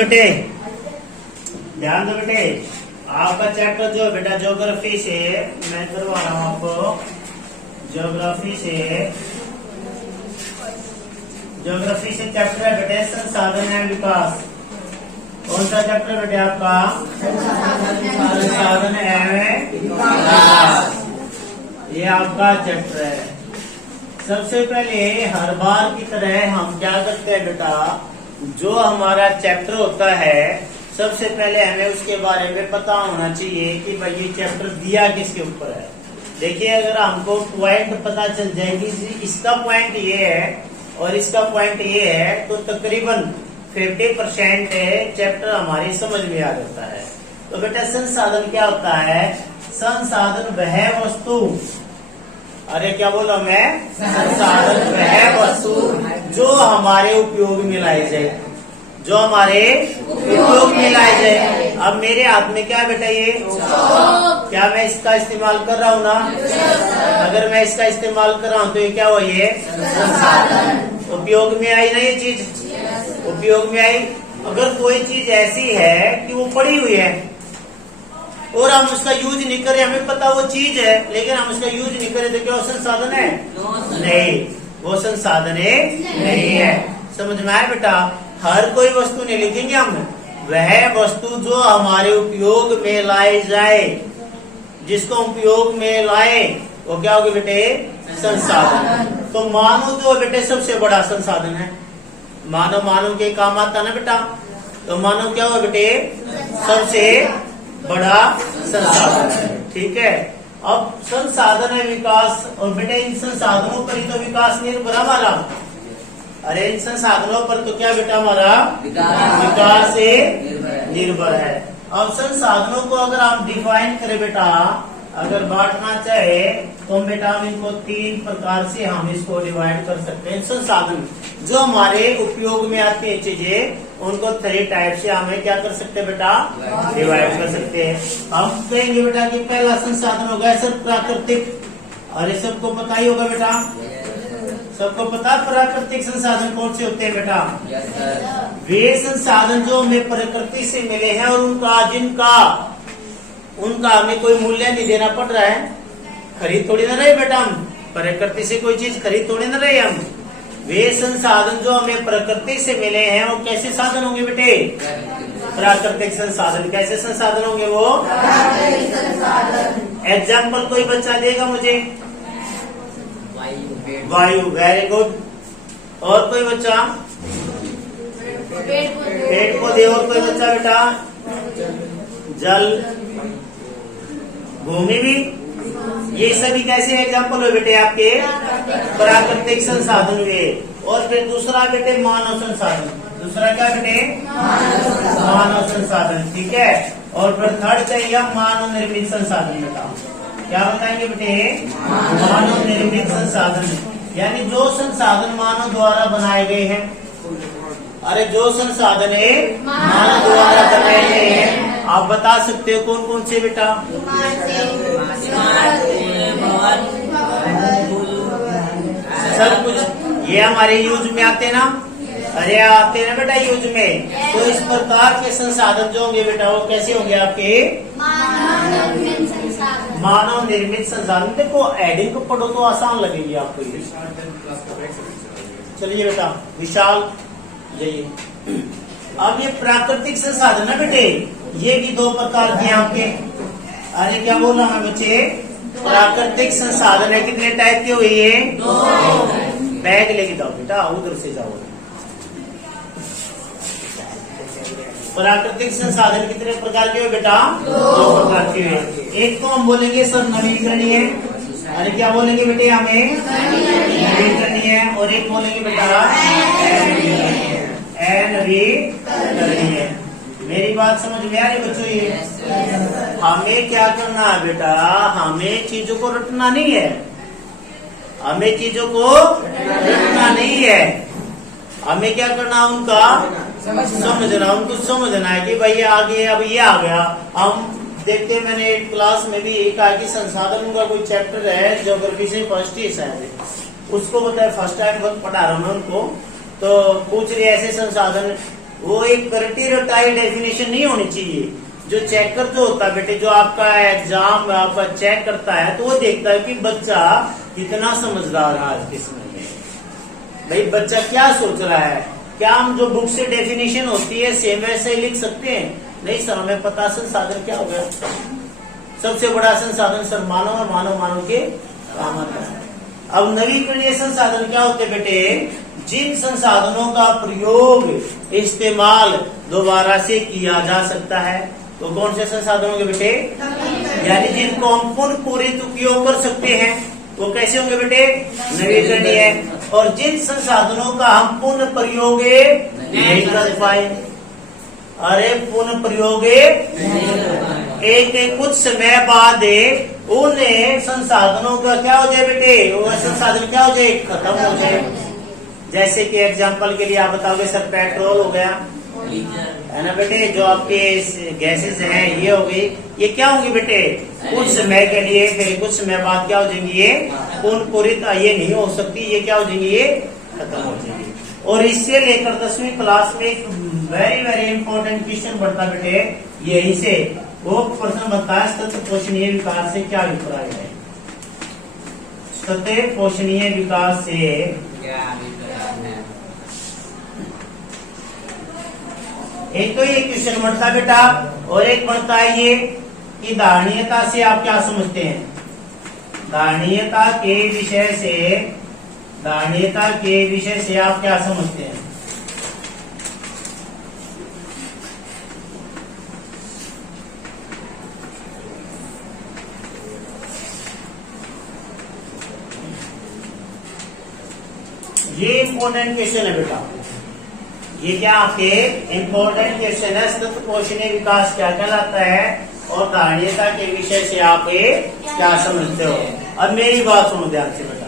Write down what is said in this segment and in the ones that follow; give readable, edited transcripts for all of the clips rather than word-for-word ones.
बेटे, ध्यान दो बेटे, आपका चैप्टर जो है बेटा ज्योग्राफी से, मैं करवा रहा हूँ आपको ज्योग्राफी से चैप्टर है बेटे संसाधन एवं विकास। कौन सा चैप्टर बेटे आपका? संसाधन एवं विकास, ये आपका चैप्टर है। सबसे पहले हर बार की तरह हम क्या करते हैं बेटा, जो हमारा चैप्टर होता है सबसे पहले हमें उसके बारे में पता होना चाहिए कि भाई ये चैप्टर दिया किसके ऊपर है। देखिए, अगर हमको पॉइंट पता चल जाएगी इसका पॉइंट ये है और इसका पॉइंट ये है, तो तकरीबन 50% चैप्टर हमारी समझ में आ जाता है। तो बेटा संसाधन क्या होता है? संसाधन वह वस्तु, अरे क्या बोला मैं, संसाधन वह वस्तु जो हमारे उपयोग में लाई जाए, जो हमारे उपयोग में लाई जाए। अब मेरे हाथ में क्या बेटा ये, क्या मैं इसका इस्तेमाल कर रहा हूँ ना? अगर मैं इसका इस्तेमाल कर रहा हूँ तो ये क्या हुआ, ये संसाधन। उपयोग में आई ना ये चीज, उपयोग में आई। अगर कोई चीज ऐसी है कि वो पड़ी हुई है और हम उसका यूज नहीं करें, हमें पता वो चीज है लेकिन हम उसका यूज नहीं करें, तो क्या वो संसाधन है? नहीं, वो संसाधन नहीं है। समझ में आया बेटा? हर कोई वस्तु नहीं लिखेंगे हम, वह वस्तु जो हमारे उपयोग में लाई जाए, जिसको उपयोग में लाए, वो क्या होगी बेटे? संसाधन। तो मानव जो है बेटे सबसे बड़ा संसाधन है। मानव के काम आता ना बेटा, तो मानव क्या हुआ बेटे? सबसे बड़ा संसाधन है। ठीक है। अब संसाधन है विकास, और बेटे इन संसाधनों पर ही तो विकास निर्भर हमारा। अरे इन संसाधनों पर तो क्या बेटा हमारा विकास से निर्भर है। अब संसाधनों को अगर आप डिफाइन करें बेटा, अगर बांटना चाहे तो बेटा हम इनको 3 प्रकार से हम इसको डिवाइड कर सकते हैं। संसाधन जो हमारे उपयोग में आती है चीजें, उनको 3 टाइप से हमें क्या कर सकते हैं बेटा? डिवाइड कर सकते हैं। हम कहेंगे बेटा कि पहला संसाधन होगा सर प्राकृतिक। अरे सबको पता ही होगा बेटा, सबको पता प्राकृतिक संसाधन कौन से होते हैं बेटा? वे संसाधन जो हमें प्रकृति से मिले हैं और उनका हमें कोई मूल्य नहीं देना पड़ रहा है। खरीद थोड़ी ना रहे बेटा, हम प्रकृति से कोई चीज खरीद थोड़ी ना रहे हम। वे संसाधन जो हमें प्रकृति से मिले हैं वो कैसे साधन होंगे बेटे? प्राकृतिक संसाधन। कैसे संसाधन होंगे वो? एग्जाम्पल कोई बच्चा देगा मुझे? वायु, वेरी गुड। और कोई बच्चा? पेड़ पौधे। और कोई बच्चा बेटा? जल, भूमि भी। ये सभी कैसे एग्जाम्पल हुए बेटे आपके? प्राकृतिक संसाधन हुए। और फिर दूसरा बेटे मानव संसाधन। दूसरा क्या बेटे? मानव संसाधन। ठीक है। और फिर थर्ड चाहिए मानव निर्मित संसाधन। बेटा क्या बताएंगे बेटे? मानव निर्मित संसाधन, यानी जो संसाधन मानव द्वारा बनाए गए हैं। अरे जो संसाधन है मानव द्वारा बनाए गए हैं, आप बता सकते हो कौन कौन से बेटा? सब कुछ ये हमारे यूज में आते ना। अरे आते हैं बेटा यूज में। तो इस प्रकार के संसाधन जो होंगे बेटा वो कैसे होंगे आपके? मानव निर्मित संसाधन। देखो एडिंग को पढ़ो तो आसान लगेगी आपको ये। चलिए बेटा विशाल जाइए। अब ये प्राकृतिक संसाधन है बेटे, ये भी 2 प्रकार के आपके। अरे क्या बोला मैं बच्चे? प्राकृतिक संसाधन है कितने टाइप के हुए? ये 2। बैग लेके जाओ बेटा, उधर से जाओ। प्राकृतिक संसाधन कितने प्रकार के हुए बेटा? 2 प्रकार के हुए। एक तो हम बोलेंगे सर नवीकरणीय। अरे क्या बोलेंगे बेटे? हमें नवीकरणीय। और एक बोलेंगे बेटा अनवीकरणीय। मेरी बात समझ में आ रही बच्चों? ये हमें क्या करना है बेटा? हमें चीजों को रटना नहीं है, हमें चीजों को रटना नहीं है। हमें क्या करना? उनका समझना, उनको समझना है कि भाई आगे अब ये आ गया। हम देखते हैं, मैंने क्लास में भी यही कहा कि संसाधन का कोई चैप्टर है ज्योग्राफी से फर्स्ट ही शायद, उसको बताया फर्स्ट टाइम वक्त पढ़ा रहा हूँ मैं उनको। तो पूछ रहे ऐसे संसाधन वो एक रटी रटाई डेफिनेशन नहीं होनी चाहिए। जो चेकर जो होता है बेटे, जो आपका एग्जाम आपका चेक करता है तो वो देखता है कि बच्चा कितना समझदार है आज के समय में, भाई बच्चा क्या सोच रहा है। क्या हम जो बुक से डेफिनेशन होती है सेम वैसे ही लिख सकते हैं? नहीं सर, हमें पता संसाधन क्या हो गया। सबसे बड़ा संसाधन सर मानव और मानव के काम आता है। अब नवीकरणीय संसाधन क्या होते हैं बेटे? जिन संसाधनों का प्रयोग इस्तेमाल दोबारा से किया जा सकता है। तो कौन से संसाधन होंगे बेटे? यानी जिनको हम पुनः पूरित उपयोग कर सकते हैं वो कैसे होंगे बेटे? नवीकरणीय। और जिन संसाधनों का हम पुनः प्रयोग नहीं कर पाए, अरे पुनः प्रयोग एक कुछ समय बाद उन संसाधनों का क्या हो जाए बेटे? वो संसाधन क्या हो जाए? खत्म हो जाए। जैसे कि एग्जांपल के लिए आप बताओगे सर पेट्रोल हो गया है ना बेटे, जो आपके गैसेस हैं ये हो गई, ये क्या होंगी बेटे? कुछ समय के लिए, फिर कुछ समय बाद क्या हो जाएंगी? ये पुनः ये नहीं हो सकती, ये क्या हो जाएंगी? ये खत्म हो जाएंगी। और इससे लेकर 10वीं क्लास में एक वेरी वेरी इंपॉर्टेंट क्वेश्चन बढ़ता बेटे, यही से वो प्रश्न बनता है सतत पोषणीय विकास से क्या अभिप्राय है? सतत पोषणीय विकास से क्या अभिप्राय है? एक तो ये क्वेश्चन बढ़ता है बेटा, और एक बढ़ता है ये कि धारणीयता से आप क्या समझते हैं? धारणीयता के विषय से आप क्या समझते हैं? ये इंपॉर्टेंट क्वेश्चन है बेटा, ये क्या आपके इंपॉर्टेंट क्वेश्चन है। सतत पोषणीय विकास क्या कहलाता है और धारणीयता के विषय से आप क्या समझते हो? अब मेरी बात सुनो ध्यान से बेटा,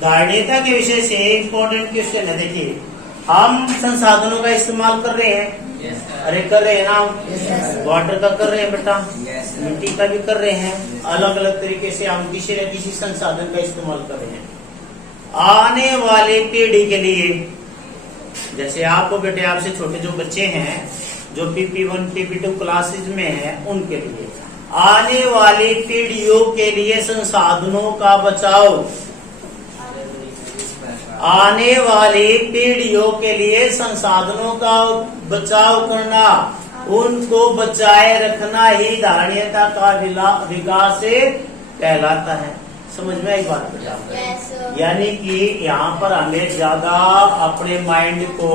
धारणीयता के विषय से इंपॉर्टेंट क्वेश्चन है। देखिए, हम संसाधनों का इस्तेमाल कर रहे हैं, अरे कर रहे हैं ना, वाटर का कर रहे हैं बेटा, मिट्टी का भी कर रहे हैं, अलग अलग तरीके से हम किसी न किसी संसाधन का इस्तेमाल कर रहे हैं। आने वाले पीढ़ी के लिए, जैसे आपको बेटे, आपसे छोटे जो बच्चे हैं जो PP1 PP2 क्लासेज में हैं, उनके लिए, आने वाली पीढ़ियों के लिए संसाधनों का बचाव, आने वाली पीढ़ियों के लिए संसाधनों का बचाव करना, उनको बचाए रखना ही धारणीयता का विकास कहलाता है। समझ में आई बात बेटा? यानी कि यहाँ पर हमें ज्यादा अपने माइंड को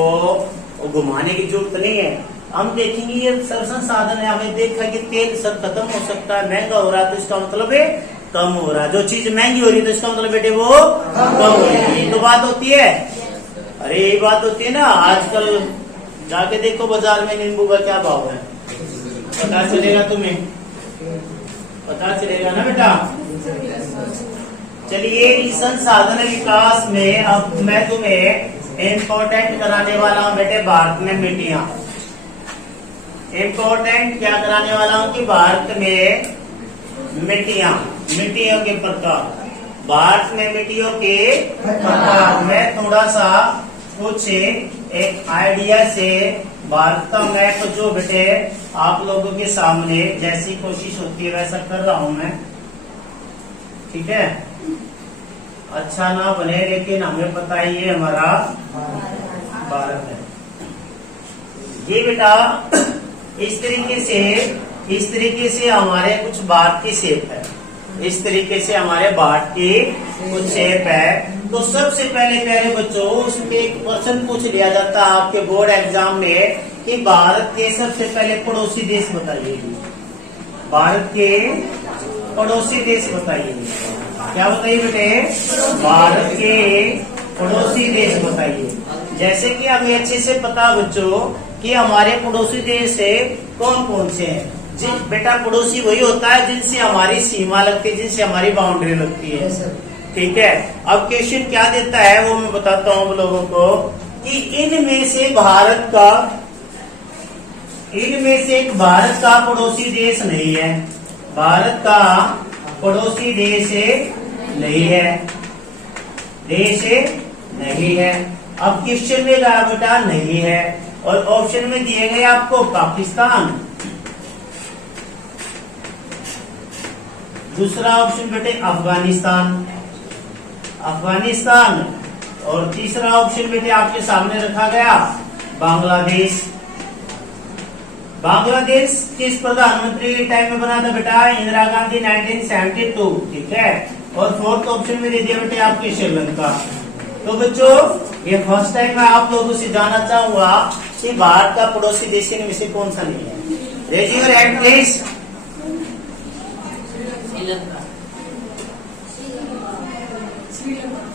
घुमाने की जरूरत नहीं है। हम देखेंगे ये सब संसाधन है, हमें देखा कि तेल सब खत्म हो सकता है, महंगा हो रहा है, तो इसका मतलब है कम हो रहा है। जो चीज महंगी हो रही है तो इसका मतलब बेटे वो कम हो रही है। ये तो बात होती है, अरे यही बात होती है ना। आजकल जाके देखो बाजार में नींबू का क्या भाव है, पता चलेगा तुम्हें, पता चलेगा ना बेटा। चलिए, इस संसाधन विकास में अब मैं तुम्हें इम्पोर्टेंट कराने वाला हूँ बेटे भारत में मिट्टियां। इम्पोर्टेंट क्या कराने वाला हूँ कि भारत में मिट्टियों के प्रकार, भारत में मिट्टियों के प्रकार में थोड़ा सा कुछ एक आइडिया से भारत का मैप जो बेटे आप लोगों के सामने जैसी कोशिश होती है वैसा कर रहा हूं मैं, ठीक है। अच्छा ना बने, लेकिन हमें पता ही है हमारा भारत है। ये बेटा इस तरीके से हमारे कुछ भारत की शेप है, इस तरीके से हमारे भारत की कुछ शेप है। तो सबसे पहले प्यारे बच्चों, उसमें एक क्वेश्चन पूछ लिया जाता है आपके बोर्ड एग्जाम में कि भारत के सबसे पहले पड़ोसी देश बताइए। भारत के पड़ोसी देश बताइए। क्या बताइए बेटे? भारत के पड़ोसी देश बताइए। जैसे कि हमें अच्छे से पता बच्चों कि हमारे पड़ोसी देश से कौन कौन से हैं। जिन बेटा पड़ोसी वही होता है जिनसे हमारी सीमा लगती है, जिनसे हमारी बाउंड्री लगती है, ठीक है। अब क्वेश्चन क्या देता है वो मैं बताता हूँ लोगों को कि इनमें से एक भारत का पड़ोसी देश नहीं है, भारत का पड़ोसी देश नहीं है, देश नहीं है। अब क्वेश्चन में कहा बेटा नहीं है, और ऑप्शन में दिए गए आपको पाकिस्तान, दूसरा ऑप्शन बेटे अफगानिस्तान, अफगानिस्तान, और तीसरा ऑप्शन बेटे आपके सामने रखा गया बांग्लादेश। बांग्लादेश किस प्रधानमंत्री के टाइम में बना था बेटा? इंदिरा गांधी 1972, ठीक है। और फोर्थ ऑप्शन में दे दिया बेटे आपके श्रीलंका। तो बच्चों ये फर्स्ट टाइम मैं आप लोगों से जानना चाहूंगा कि भारत का पड़ोसी देश में से कौन सा नहीं है? Raise your hand please.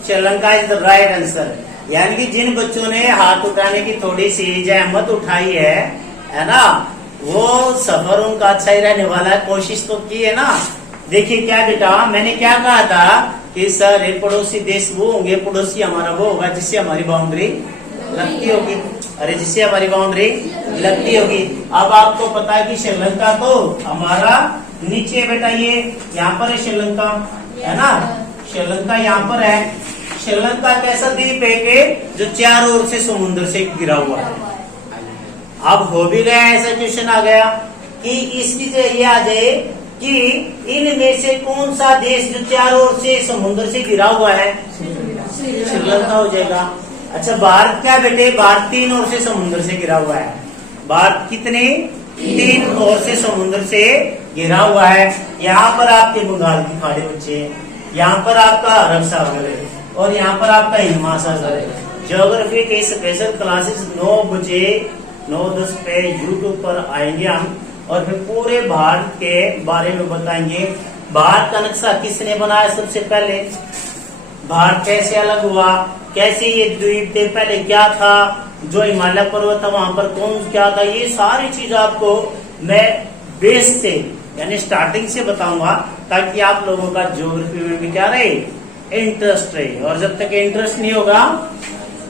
Sri Lanka is the right answer. यानी कि जिन बच्चों ने हाथ उठाने की थोड़ी सी जहमत उठाई है ना, वो सफर उनका अच्छा ही रहने वाला है। कोशिश तो की है ना। देखिए क्या बेटा, मैंने क्या कहा था कि सर ये पड़ोसी देश वो होंगे, पड़ोसी हमारा वो होगा जिससे हमारी बाउंड्री लगती होगी। अरे जिससे हमारी बाउंड्री लगती होगी। अब आपको पता है कि श्रीलंका तो हमारा नीचे बेटा, ये यहाँ पर है श्रीलंका, है ना। श्रीलंका यहाँ पर है। श्रीलंका कैसा द्वीप है कि जो चारों ओर से समुद्र से घिरा हुआ है। अब हो भी गया ऐसा क्वेश्चन आ गया कि इसकी ये आ जाए कि इनमें से कौन सा देश जो चारों ओर से समुद्र से घिरा हुआ है? श्रीलंका हो जाएगा। अच्छा भारत क्या बेटे? भारत तीन ओर से समुद्र से घिरा हुआ है। भारत कितने? तीन ओर से समुद्र से घिरा हुआ है। यहाँ पर आपके बंगाल की खाड़ी बच्चे, यहाँ पर आपका अरब सागर है, और यहाँ पर आपका हिंद महासागर है। ज्योग्राफी के स्पेशल क्लासेस 9 बजे 9:10 पे यूट्यूब पर आएंगे हम, और फिर पूरे भारत के बारे में बताएंगे। भारत का नक्शा किसने बनाया? सबसे पहले भारत कैसे अलग हुआ, कैसे ये द्वीप थे, पहले क्या था, जो हिमालय पर्वत था वहां पर कौन क्या था, ये सारी चीज आपको मैं बेस से यानी स्टार्टिंग से बताऊंगा, ताकि आप लोगों का ज्योग्राफी में भी क्या रहे, इंटरेस्ट रहे। और जब तक इंटरेस्ट नहीं होगा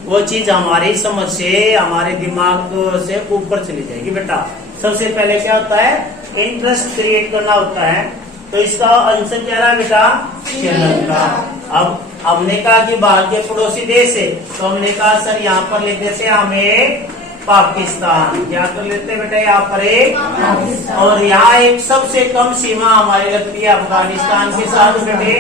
वो चीज हमारी समझ से, हमारे दिमाग से ऊपर चली जाएगी बेटा। सबसे पहले क्या होता है? इंटरेस्ट क्रिएट करना होता है। तो इसका आंसर क्या रहा बेटा? श्रीलंका। अब हमने कहा कि भारत के पड़ोसी देश है, तो हमने कहा सर यहाँ पर लिख देते हमें पाकिस्तान। क्या कर लेते बेटा यहाँ पर एक, और यहाँ एक सबसे कम सीमा हमारी लगती है अफगानिस्तान के साथ बेटे।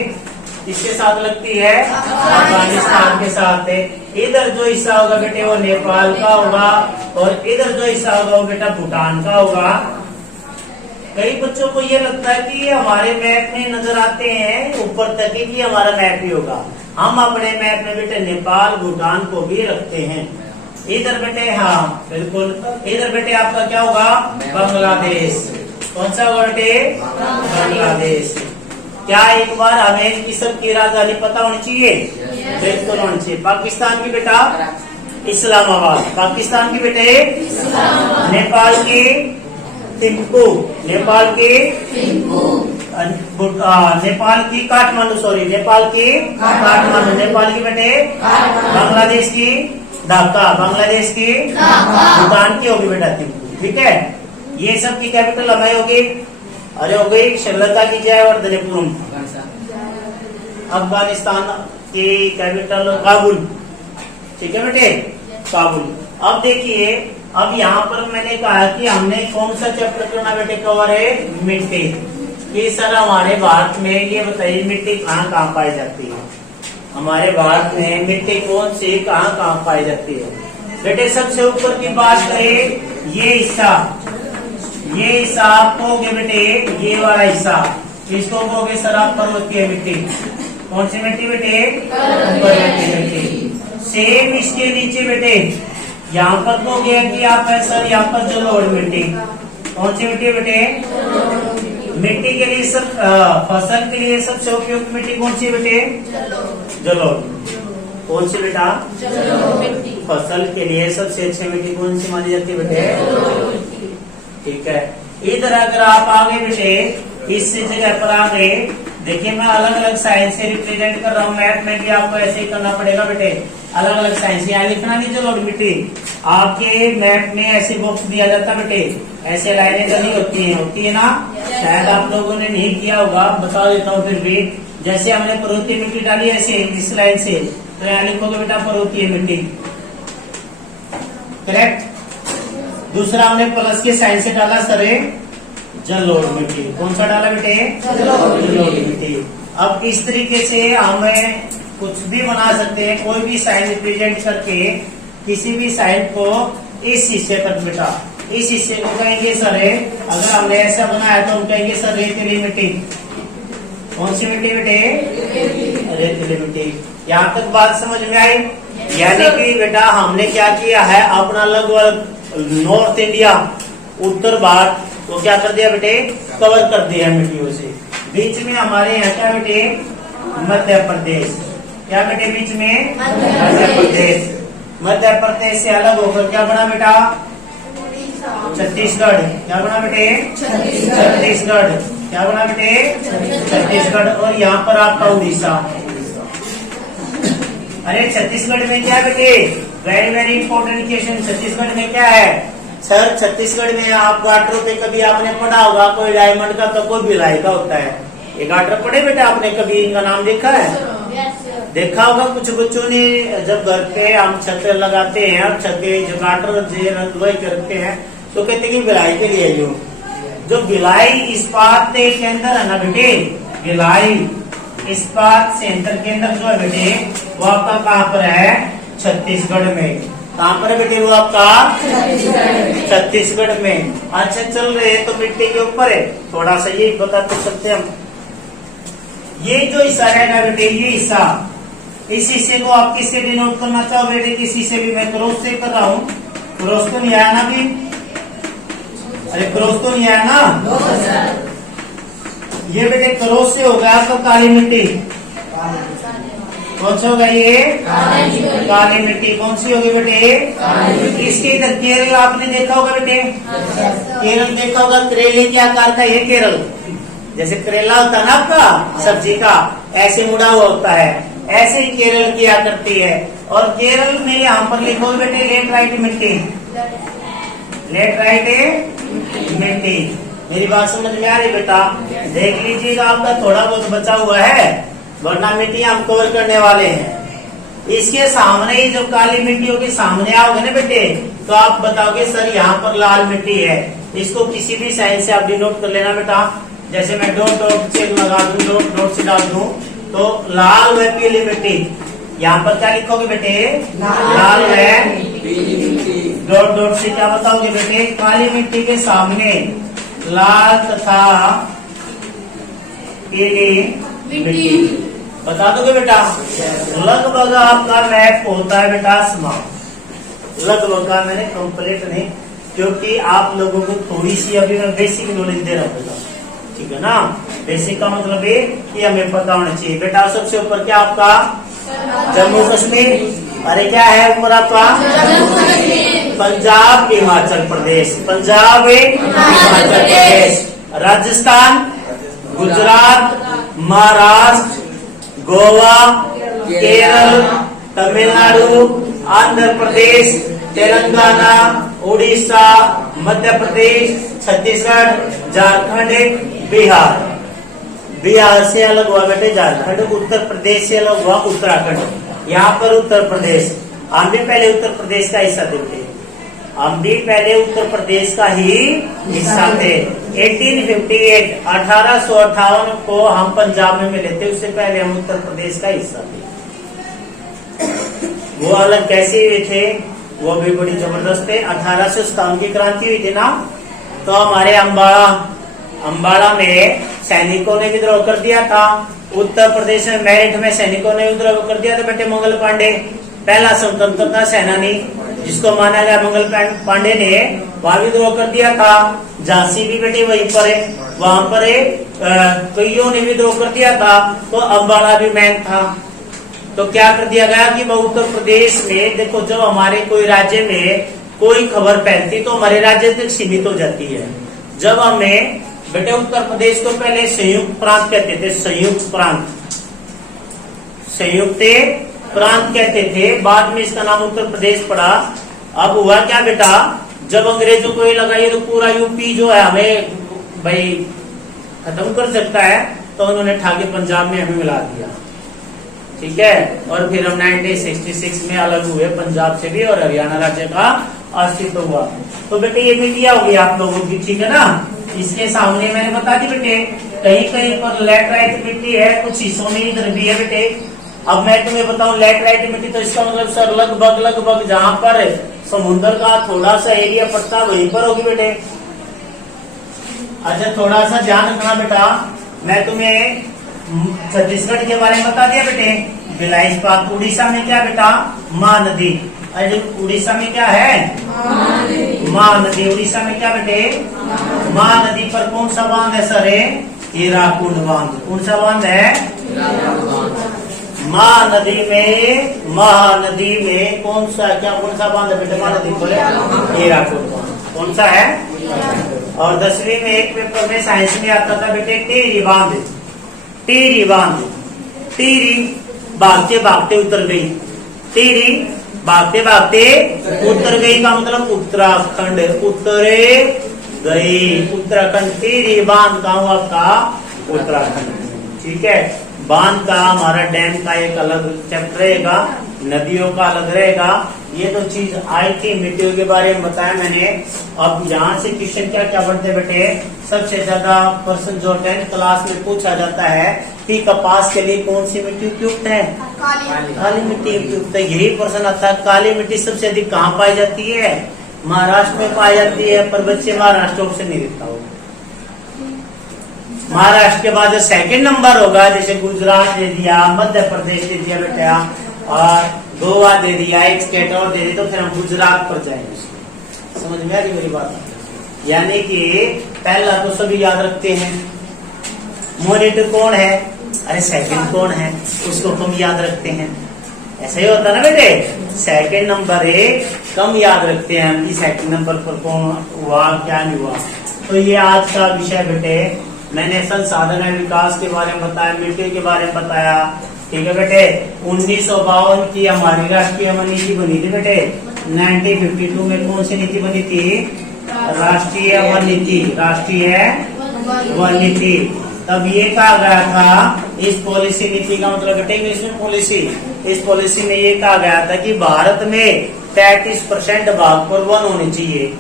किसके साथ लगती है? अफगानिस्तान के साथ है। इधर जो हिस्सा होगा बेटे वो नेपाल का होगा, और इधर जो हिस्सा होगा वो बेटा भूटान का होगा। कई बच्चों को ये लगता है कि हमारे मैप में नजर आते हैं ऊपर तक कि हमारा मैप ही होगा। हम अपने मैप में बेटे नेपाल भूटान को भी रखते हैं। इधर बेटे, हाँ बिल्कुल, इधर बेटे आपका क्या होगा? बांग्लादेश। कौन सा होगा बेटे? बांग्लादेश। क्या एक बार हमें इस सब की राजधानी पता होनी चाहिए? बिल्कुल होनी चाहिए। पाकिस्तान की बेटा इस्लामाबाद, पाकिस्तान की बेटे नेपाल की थिम्पू, नेपाल की नेपाल की काठमांडू, सॉरी नेपाल की काठमांडू, नेपाल की बेटे बांग्लादेश की ढाका, बांग्लादेश की भूटान की होगी बेटा थिम्पू। ठीक है, ये सब की कैपिटल हमें होगी। अरे हो गई श्रीलंका की जयवर्धनेपुरम, अफगानिस्तान की कैपिटल काबुल। ठीक है बेटे, काबुल। अब देखिए, अब यहाँ पर मैंने कहा कि हमने कौन सा चैप्टर करना बेटे कवर है? मिट्टी। कि सर हमारे भारत में ये बताइए मिट्टी कहाँ कहाँ पाई जाती है? हमारे भारत में मिट्टी कौन सी कहाँ कहाँ पाई जाती है? बेटे सबसे ऊपर की बात करें, ये हिस्सा आप कहोगे बेटे, ये वाला हिस्सा, इसको कहोगे सर आप पर्वतीय मिट्टी। कौन सी मिट्टी बेटे? पर्वतीय मिट्टी। सेम इसके नीचे बेटे यहाँ पर कहोगे कि आप है सर यहाँ पर जलोढ़ मिट्टी। कौन सी मिट्टी बेटे? मिट्टी के लिए सब फसल के लिए सबसे उपयुक्त मिट्टी कौन सी बेटे? जलोढ़। कौन सी बेटा? फसल के लिए सबसे अच्छी मिट्टी कौन सी मानी जाती है बेटे? ठीक है। इधर अगर आप आगे बेटे इस जगह पर आ गए, देखिए मैं अलग अलग साइंस से रिप्रेजेंट कर रहा हूँ। मैथ में भी आपको ऐसे ही करना पड़ेगा बेटे, अलग अलग साइंस। यहाँ लिखना नहीं जलोढ़ मिट्टी, आपके मैप में ऐसे बॉक्स दिया जाता बेटे, ऐसे लाइनें नहीं होती है ना, शायद आप लोगों ने नहीं किया होगा, बता देता हूँ फिर भी। जैसे हमने पर्वतीय मिट्टी डाली ऐसे इस लाइन से, तो यहाँ लिखोगे बेटा पर्वतीय मिट्टी। करेक्ट। दूसरा हमने प्लस के साइन से डाला सरे जलोढ़ मिट्टी। कौन सा डाला बेटे? जलोढ़ मिट्टी। अब इस तरीके से हमें कुछ भी बना सकते हैं, कोई भी साइन रिप्रेजेंट करके किसी भी साइन को इस हिस्से तक बेटा, इस हिस्से को कहेंगे सरे, अगर हमने ऐसा बनाया तो हम कहेंगे सर रेतीली मिट्टी। कौन सी मिट्टी बेटे? रेतीली मिट्टी। यहाँ तक बात समझ में आई? यानी कि बेटा हमने क्या किया है, अपना लगभग नॉर्थ इंडिया, उत्तर भारत को क्या कर दिया बेटे? कवर कर दिया मिट्टियों से। बीच में हमारे यहाँ क्या बेटे? मध्य प्रदेश। क्या बेटे बीच में? मध्य प्रदेश। मध्य प्रदेश से अलग होकर क्या बना बेटा? छत्तीसगढ़। क्या बना बेटे? छत्तीसगढ़। क्या बना बेटे? छत्तीसगढ़। और यहाँ पर आपका उड़ीसा। अरे छत्तीसगढ़ में क्या बेटे? Very very important question. Chhattisgarh में क्या है सर? छत्तीसगढ़ में आप गाटरों पे कभी आपने पढ़ा होगा, कोई डायमंड का तो कोई भिलाई का होता है। ये गाटर पढ़े बेटा आपने? कभी इनका नाम देखा है? देखा होगा कुछ बच्चों ने, जब घर पे हम छत लगाते हैं, अब छत के जो गाटर लोहे के रखते हैं तो कहते हैं कि भिलाई के लिए जो भिलाई इस्पात के अंदर है ना बेटे, भिलाई इस्पात संयंत्र के अंदर जो है बेटे वो आपका कहाँ पर है? छत्तीसगढ़ में। कहाँ पर है बेटे? वो आपका छत्तीसगढ़ में। अच्छा चल रहे हैं तो मिट्टी के ऊपर है, थोड़ा सा ये बता तो सकते हम। ये जो हिस्सा है ना बेटे, ये हिस्सा, इस हिस्से को आप किससे डिनोट करना चाहो बेटे? किसी से भी। मैं क्रॉस से कर रहा हूँ। क्रॉस तो नहीं आया ना भी? अरे क्रॉस तो नहीं आया ना? ये बेटे क्रॉस से होगा आपका काली मिट्टी। कौन सा होगा ये? काली मिट्टी। कौन सी होगी बेटे? इसके इधर केरल आपने देखा होगा बेटे? केरल देखा होगा। करेले के आकार का ये केरल, जैसे करेला होता है ना आपका सब्जी का, ऐसे मुड़ा हुआ होता है, ऐसे ही केरल की आकृति है। और केरल में यहाँ पर लिखो बेटे लेट राइट मिट्टी। लेट राइट मिट्टी। मेरी बात समझ में आ रही बेटा? देख लीजिएगा, आपका थोड़ा बहुत बचा हुआ है, वरना मिट्टी हम कवर करने वाले हैं। इसके सामने ही जो काली मिट्टी होगी, सामने आओगे ना बेटे तो आप बताओगे सर यहाँ पर लाल मिट्टी है। इसको किसी भी साइन से आप डिनोट कर लेना बेटा। जैसे मैं डॉट डॉट से लगा दूं, डॉट डॉट से डाल दूं तो लाल व पीली मिट्टी। यहाँ पर क्या लिखोगे बेटे? लाल व पीली मिट्टी। डॉट डॉट से क्या बताओगे बेटे? काली मिट्टी के सामने लाल तथा पीली मिट्टी बता दोगे बेटा? लगभग आपका मैप होता है बेटा समाप्त। लगभग का मैंने कंप्लीट नहीं, क्योंकि आप लोगों को थोड़ी सी अभी मैं बेसिक नॉलेज दे रहा हूँ बेटा, ठीक है ना? बेसिक का मतलब ये कि हमें पता होना चाहिए बेटा। सबसे ऊपर क्या आपका? जम्मू कश्मीर। अरे क्या है ऊपर आपका? पंजाब हिमाचल प्रदेश। पंजाब हिमाचल प्रदेश। राजस्थान, गुजरात, महाराष्ट्र, गोवा, केरल, तमिलनाडु, आंध्र प्रदेश, तेलंगाना, उड़ीसा, मध्य प्रदेश, छत्तीसगढ़, झारखंड, बिहार। बिहार से अलग हुआ बेटे झारखंड। उत्तर प्रदेश से अलग हुआ उत्तराखंड। यहाँ पर उत्तर प्रदेश, हम भी पहले उत्तर प्रदेश का हिस्सा थे। हम भी पहले उत्तर प्रदेश का ही हिस्सा थे। 1858 1858 को हम पंजाब में मिले थे, उससे पहले हम उत्तर प्रदेश का हिस्सा थे। वो अलग कैसे हुए थे? वो भी बड़ी जबरदस्त है। 1857 की क्रांति हुई थी ना, तो हमारे अम्बाड़ा में सैनिकों ने विद्रोह कर दिया था। उत्तर प्रदेश में मेरठ में सैनिकों ने विद्रोह कर दिया था बेटे। मंगल पांडे पहला स्वतंत्रता सेनानी जिसको माना गया, मंगल पांडे ने वहां विद्रोह कर दिया था। झांसी भी बेटे वहीं पर है, वहां पर कईयों ने विद्रोह कर दिया था। तो अम्बाड़ा भी मैन था। तो क्या कर दिया गया कि उत्तर प्रदेश में देखो, जब हमारे कोई राज्य में कोई खबर फैलती तो हमारे राज्य तक सीमित हो जाती है। जब हमें बेटे उत्तर प्रदेश को पहले संयुक्त प्रांत कहते थे, संयुक्त प्रांत कहते थे। बाद में इसका नाम उत्तर प्रदेश पड़ा। अब हुआ क्या बेटा, जब अंग्रेजों को ये लगा ये तो पूरा यूपी जो है हमें भाई खत्म कर सकता है, तो उन्होंने ठाके पंजाब में हमें मिला दिया, ठीक है। और फिर हम 1966 में अलग हुए पंजाब से भी और हरियाणा राज्य का अस्तित्व हुआ। तो बेटे ये मीडिया होगी आप लोगों की, ठीक है ना। इसके सामने मैंने बता दी बेटे, कहीं कहीं पर लैटराइट मिट्टी है, कुछ हिस्सों में इधर भी है बेटे। अब मैं तुम्हें बताऊं लैटराइट मिट्टी, तो इसका मतलब सर लगभग जहां पर समुद्र का थोड़ा सा एरिया पड़ता है वहीं पर होगी बेटे। अच्छा थोड़ा सा ध्यान रखना बेटा, मैं तुम्हें छत्तीसगढ़ के बारे में बता दिया बेटे, भिलाई इस्पात। उड़ीसा में क्या बेटा, महानदी। अरे उड़ीसा में क्या है, महानदी। उड़ीसा में क्या बेटे, महानदी पर कौन सा बांध है सर, हीराकुड बांध। कौन सा बांध है, महानदी में कौन सा बांध है बेटे, महानदी पर हीराकुड बांध। कौन सा है। और 10वीं में एक पेपर में साइंस में आता था बेटे टिहरी बांध। टिहरी बांध, टिहरी भागते भागते उतर गई, टिहरी भागते भागते उतर गई का मतलब उत्तराखंड उतरे गई। उत्तराखंड, टिहरी बांध का हुआ आपका उत्तराखंड, ठीक है। बांध का हमारा डैम का एक अलग चैप्टर रहेगा, नदियों का अलग रहेगा। ये तो चीज आई थी, मिट्टियों के बारे में बताया मैंने। अब यहाँ से क्वेश्चन क्या क्या बनते बेटे, सबसे ज्यादा प्रश्न जो 10th क्लास में पूछा जाता है कि कपास के लिए कौन सी मिट्टी उपयुक्त है, काली मिट्टी उपयुक्त है। यही प्रश्न आता है, काली मिट्टी सबसे अधिक कहाँ पाई जाती है, महाराष्ट्र में पाई जाती है। पर बच्चे महाराष्ट्र ऑप्शन नहीं देता होगा। महाराष्ट्र के बाद जो सेकंड नंबर होगा, जैसे गुजरात दे दिया, मध्य प्रदेश दे दिया बेटा, और गोवा दे दिया, एक स्टेट और दे दी, तो फिर हम गुजरात पर जाएंगे। समझ में आ रही मेरी बात। यानी कि पहला तो सभी याद रखते हैं, मॉनिटर कौन है, अरे सेकंड कौन है, उसको कम याद रखते हैं। ऐसा ही होता ना बेटे, सेकंड नंबर है कम याद रखते हैं हम कि सेकंड नंबर पर कौन हुआ क्या नहीं हुआ। तो ये आज का विषय बेटे, मैंने संसाधन विकास के बारे में बताया, मिट्टी के बारे में बताया, ठीक है बेटे। 1952 की हमारी राष्ट्रीय वन नीति बनी थी बेटे। 1952 में कौन सी नीति बनी थी, राष्ट्रीय वन नीति, राष्ट्रीय वन नीति। तब ये कहा गया था, इस पॉलिसी नीति का मतलब बेटे इंग्लिश में पॉलिसी, इस पॉलिसी में ये कहा गया था कि भारत में 33% भाग पर वन होने चाहिए।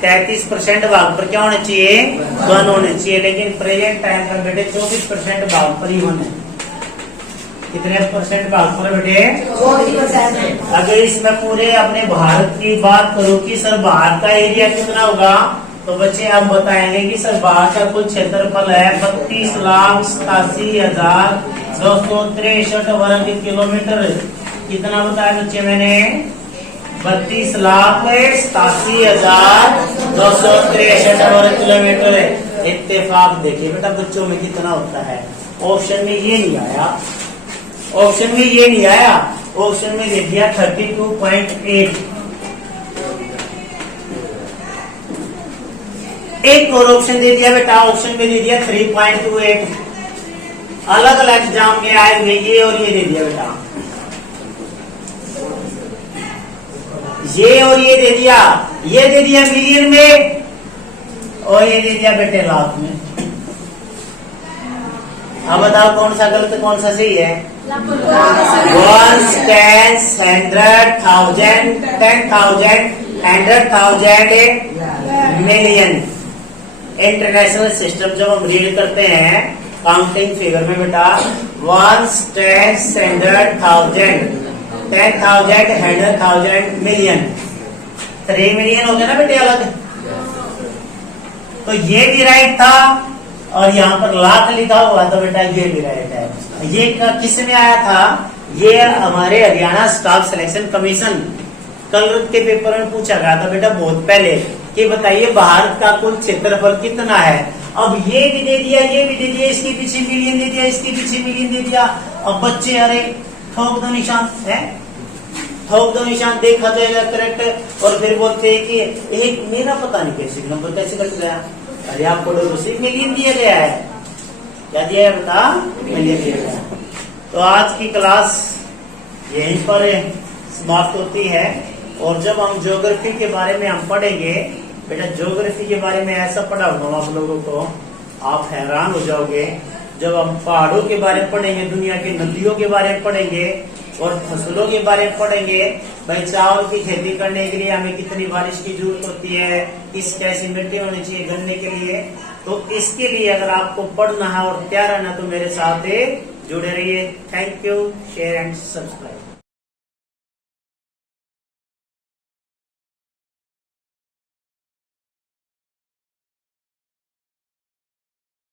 33% भाग पर क्या होने चाहिए, वन होने चाहिए। लेकिन प्रेजेंट टाइम पर बेटे 24% भाग पर ही वन है। कितने परसेंट भाग पर बेटे, 40%। अगर इसमें पूरे अपने भारत की बात करूं कि सर भारत का एरिया कितना होगा, तो बच्चे आप बताएंगे कि सर भारत का कुल क्षेत्रफल है 32,87,263 वर्ग किलोमीटर। कितना बताया बच्चे मैंने, 32,87,263 वर्ग किलोमीटर। इत्तेफाक देखिए बेटा बच्चों में कितना होता है। ऑप्शन में ये नहीं आया, ऑप्शन में ये नहीं आया, ऑप्शन में दे दिया 32.8। एक और ऑप्शन दे दिया बेटा, ऑप्शन में दे दिया 3.28। अलग अलग एग्जाम में आए हुए ये और ये दे दिया बेटा, ये और ये दे दिया, ये दे दिया मिलियन में और ये दे दिया बेटे लाख में। अब बताओ कौन सा गलत कौन सा सही है। 1, 10, 100,000, 10,000, 100,000 मिलियन। इंटरनेशनल सिस्टम जब हम रीड करते हैं काउंटिंग फिगर में बेटा 1, 10, 100,000, 10,000, 100,000 मिलियन, 3 मिलियन हो गया ना बेटे अलग। तो ये भी राइट था और यहाँ पर लाख लिखा हुआ था बेटा, ये भी राइट है। ये किस में आया था, ये हमारे हरियाणा स्टाफ सिलेक्शन कमीशन कल के पेपर में पूछा गया था बेटा बहुत पहले कि बताइए भारत का कुल क्षेत्रफल कितना है। अब ये भी दे दिया, ये भी दे दिया, इसके पीछे मिलियन दे दिया, इसके पीछे मिलियन दे दिया। अब बच्चे अरे ठोक दो निशान है, ठोक दो निशान, देखा जाएगा करेक्ट। और फिर बोलते हैं कि एक मेरा पता नहीं कैसे नंबर कैसे कट गया। अरे आपको तो सिर्फ मिलियन दिया गया है, क्या दिया है बता, मिलियन दिया गया। तो आज की क्लास यहीं पर समाप्त होती है। और जब हम ज्योग्राफी के बारे में हम पढ़ेंगे बेटा, ज्योग्राफी के बारे में ऐसा पढ़ाऊंगा आप लोगों को, आप हैरान हो जाओगे। जब हम पहाड़ों के बारे में पढ़ेंगे, दुनिया की नदियों के बारे में पढ़ेंगे, और फसलों के बारे में पढ़ेंगे। भाई चावल की खेती करने के लिए हमें कितनी बारिश की जरूरत होती है, किस कैसी मिट्टी होनी चाहिए गन्ने के लिए। तो इसके लिए अगर आपको पढ़ना है और तैयार रहना तो मेरे साथ जुड़े रहिए। Thank you, share and subscribe.